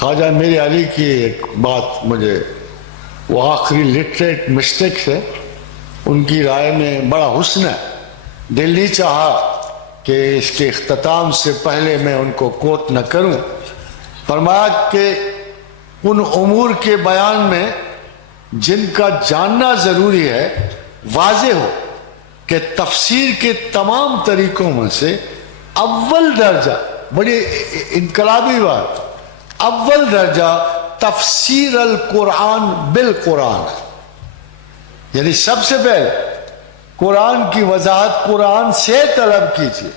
خواجہ میرے علی کی ایک بات مجھے وہ آخری لٹریٹ مسٹیکس ہے، ان کی رائے میں بڑا حسن ہے، دل نہیں چاہا کہ اس کے اختتام سے پہلے میں ان کو کوٹ نہ کروں۔ فرمایا کہ ان امور کے بیان میں جن کا جاننا ضروری ہے واضح ہو کہ تفسیر کے تمام طریقوں میں سے اول درجہ، بڑی انقلابی بات، اول درجہ تفسیر القرآن بالقرآن، یعنی سب سے پہلے قرآن کی وضاحت قرآن سے طلب کیجیے۔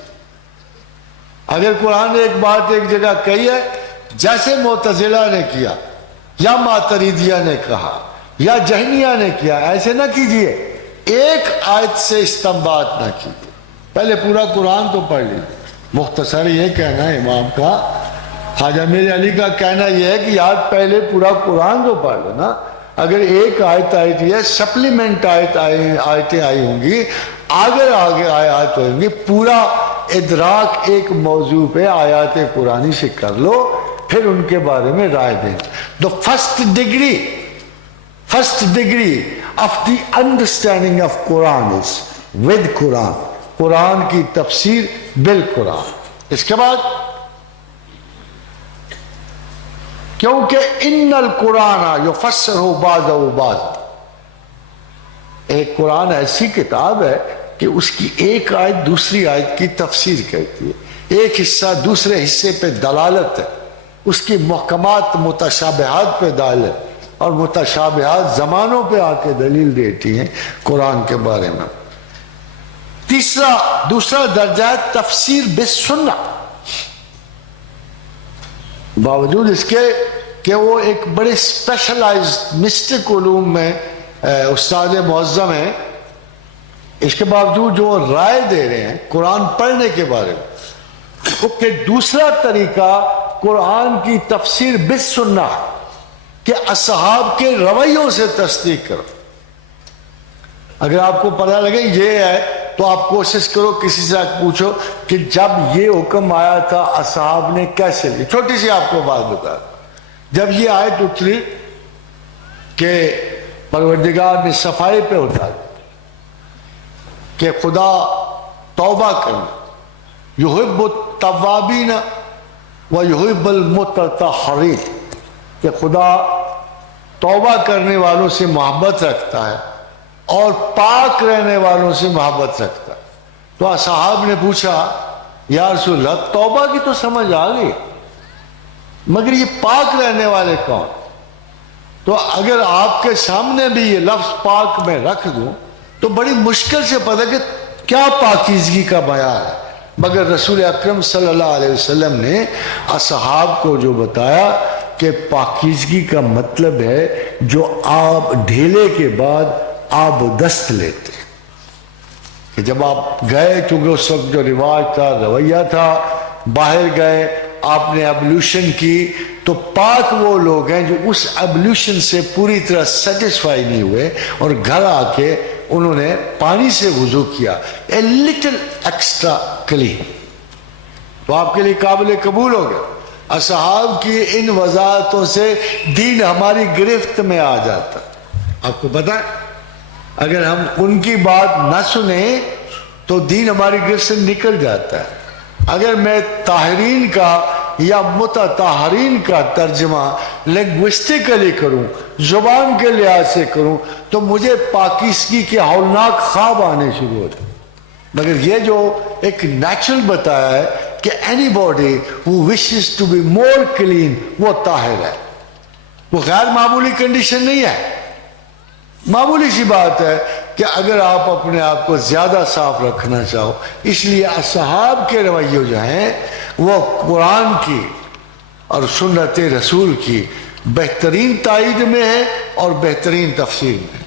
اگر قرآن نے ایک بات ایک جگہ کہی ہے، جیسے معتزلہ نے کیا یا ماتریدیہ نے کہا یا جہمیہ نے کیا، ایسے نہ کیجیے، ایک آیت سے استنباط نہ کیجیے، پہلے پورا قرآن تو پڑھ لیجیے۔ مختصر یہ کہنا ہے امام کا، خواجہ میرے علی کا کہنا یہ ہے کہ یار پہلے پورا قرآن تو پڑھ لو نا، اگر ایک آیت آئی تھی سپلیمنٹ آیتیں آئی ہوں گی، آگے آیات ہوئیں گی، پورا ادراک ایک موضوع پہ آیات قرآنی سے کر لو، پھر ان کے بارے میں رائے دیں۔ The first degree of the understanding of Quran is with Quran، قرآن کی تفسیر بالقرآن۔ اس کے بعد کیونکہ ان القرآن یفسرہ بعضہ بعضا، ایک قرآن ایسی کتاب ہے کہ اس کی ایک آیت دوسری آیت کی تفسیر کرتی ہے، ایک حصہ دوسرے حصے پہ دلالت ہے، اس کی محکمات متشابہات پہ دلالت، اور متشابہات زمانوں پہ آ کے دلیل دیتی ہیں قرآن کے بارے میں۔ دوسرا درجہ ہے تفسیر بالسنہ، باوجود اس کے کہ وہ ایک بڑے اسپیشلائزڈ مسٹک علوم میں استاد معظم ہیں، اس کے باوجود جو رائے دے رہے ہیں قرآن پڑھنے کے بارے میں، کہ دوسرا طریقہ قرآن کی تفسیر بالسنہ، کہ اصحاب کے رویوں سے تصدیق کرو۔ اگر آپ کو پتہ لگے یہ ہے تو آپ کوشش کرو کسی سے پوچھو کہ جب یہ حکم آیا تھا اصحاب نے کیسے لی۔ چھوٹی سی آپ کو بات بتا، جب یہ آیت اتری کہ پروردگار نے صفائی پہ اتاری کہ خدا توبہ کرنا، یحب التوابین و یحب المتطہرین، کہ خدا توبہ کرنے والوں سے محبت رکھتا ہے اور پاک رہنے والوں سے محبت رکھتا ہے، تو اصحاب نے پوچھا یا رسول اللہ توبہ کی تو سمجھ آ گئی، مگر یہ پاک رہنے والے کون؟ تو اگر آپ کے سامنے بھی یہ لفظ پاک میں رکھ دوں تو بڑی مشکل سے پتہ کہ کیا پاکیزگی کا بیان ہے، مگر رسول اکرم صلی اللہ علیہ وسلم نے اصحاب کو جو بتایا کہ پاکیزگی کا مطلب ہے جو آپ ڈھیلے کے بعد آپ دست لیتے، کہ جب آپ گئے، چونکہ اس وقت جو رواج تھا، رویہ تھا، باہر گئے، آپ نے ابلیوشن کی، تو پاک وہ لوگ ہیں جو اس ابلیوشن سے پوری طرح سیٹسفائی نہیں ہوئے اور گھر آ کے انہوں نے پانی سے وضو کیا، اے لٹل ایکسٹرا کلین، تو آپ کے لیے قابل قبول ہو گیا۔ اصحاب کی ان وضاحتوں سے دین ہماری گرفت میں آ جاتا، آپ کو پتہ ہے اگر ہم ان کی بات نہ سنیں تو دین ہماری گرفت سے نکل جاتا ہے۔ اگر میں طاہرین کا یا متطہرین کا ترجمہ لنگوسٹکلی کروں، زبان کے لحاظ سے کروں، تو مجھے پاکیزگی کے ہولناک خواب آنے شروع ہوتے، مگر یہ جو ایک نیچرل بتایا ہے کہ any body who wishes to be more clean وہ طاہر ہے، وہ غیر معمولی کنڈیشن نہیں ہے، معمولی سی بات ہے کہ اگر آپ اپنے آپ کو زیادہ صاف رکھنا چاہو۔ اس لیے اصحاب کے رویے جو ہیں وہ قرآن کی اور سنت رسول کی بہترین تائید میں ہے اور بہترین تفسیر میں ہے۔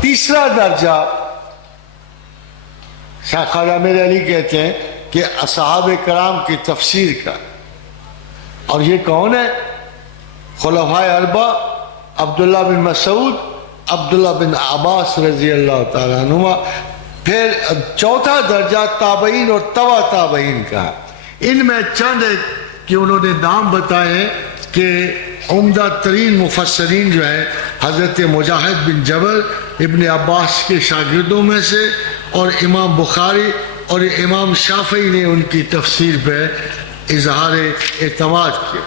تیسرا درجہ شیخ خواجہ میرے علی کہتے ہیں کہ اصحاب کرام کی تفسیر کا، اور یہ کون ہے؟ خلفائے اربعہ، عبداللہ بن مسعود، عبداللہ بن عباس رضی اللہ تعالیٰ عنہما۔ پھر چوتھا درجہ تابعین اور تبع تابعین کا ہے، ان میں چند ایک کہ انہوں نے نام بتائے ہیں کہ عمدہ ترین مفسرین جو ہے حضرت مجاہد بن جبر ابن عباس کے شاگردوں میں سے، اور امام بخاری اور امام شافعی نے ان کی تفسیر پہ اظہار اعتماد کیا۔